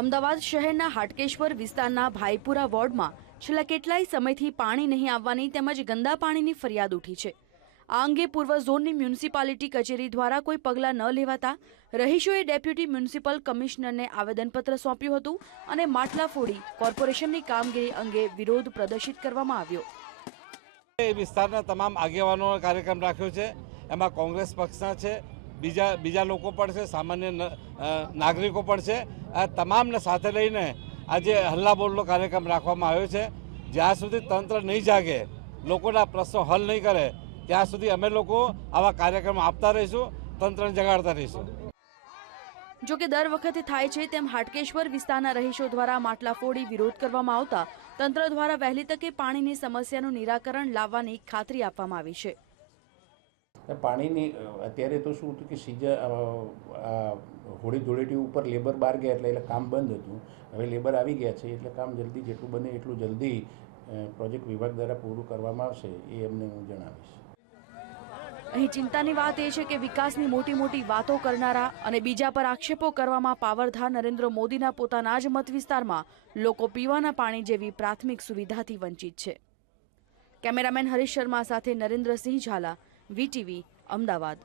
અમદાવાદ શહેરના હાટકેશ્વર વિસ્તારના ભાઈપુરા વોર્ડમાં છેલ્લા કેટલાય સમયથી પાણી નહીં આવવાની તેમજ ગંદા પાણીની ફરિયાદ ઉઠી છે. આ અંગે પૂર્વ ઝોનની મ્યુનિસિપાલિટી કચેરી દ્વારા કોઈ પગલાં ન લેવાતા રહીશોએ ડેપ્યુટી મ્યુનિસિપલ કમિશનરને આવેદનપત્ર સોંપ્યું હતું અને માટલા ફોડી કોર્પોરેશનની કામગીરી અંગે વિરોધ પ્રદર્શિત કરવામાં આવ્યો. એ વિસ્તારના તમામ આગેવાનો કાર્યક્રમ રાખ્યો છે. એમાં કોંગ્રેસ પક્ષના છે બીજા બીજા લોકો પણ છે, સામાન્ય નાગરિકો પણ છે. આ તમામને સાથે લઈને આજે હલ્લાબોલનો કાર્યક્રમ રાખવામાં આવ્યો છે. જ્યાં સુધી તંત્ર નહીં જાગે, લોકોના પ્રશ્નો હલ નહીં કરે, ત્યાં સુધી અમે લોકો આવા કાર્યક્રમ આપતા રહીશું, તંત્રને જગાડતા રહીશું. જો કે દર વખતે થાય છે તેમ હાટકેશ્વર વિસ્તારના રહીશો દ્વારા માટલા ફોડી વિરોધ કરવામાં આવતા તંત્ર દ્વારા વહેલી તકે પાણીની સમસ્યાનું નિરાકરણ લાવવાની ખાતરી આપવામાં આવી છે. પાણીની અત્યારે તો શું હતું કે સીઝન હોળી ધૂળેટી ઉપર લેબર બહાર ગયા એટલે એટલે કામ બંધ હતું. હવે લેબર આવી ગયા છે એટલે કામ જલ્દી જેટલું બને એટલું જલ્દી પ્રોજેક્ટ વિભાગ દ્વારા પૂરું કરવામાં આવશે એ એમને હું જણાવીશ. અહીં ચિંતાની વાત એ છે કે વિકાસની મોટી મોટી વાતો કરનારા અને બીજા પર આક્ષેપો કરવામાં પાવરધાર નરેન્દ્ર મોદીના પોતાના જ મત વિસ્તારમાં લોકો પીવાના પાણી જેવી પ્રાથમિક સુવિધાથી વંચિત છે. કેમેરામેન હરીશ શર્મા સાથે નરેન્દ્રસિંહ ઝાલા વીટીવી અમદાવાદ.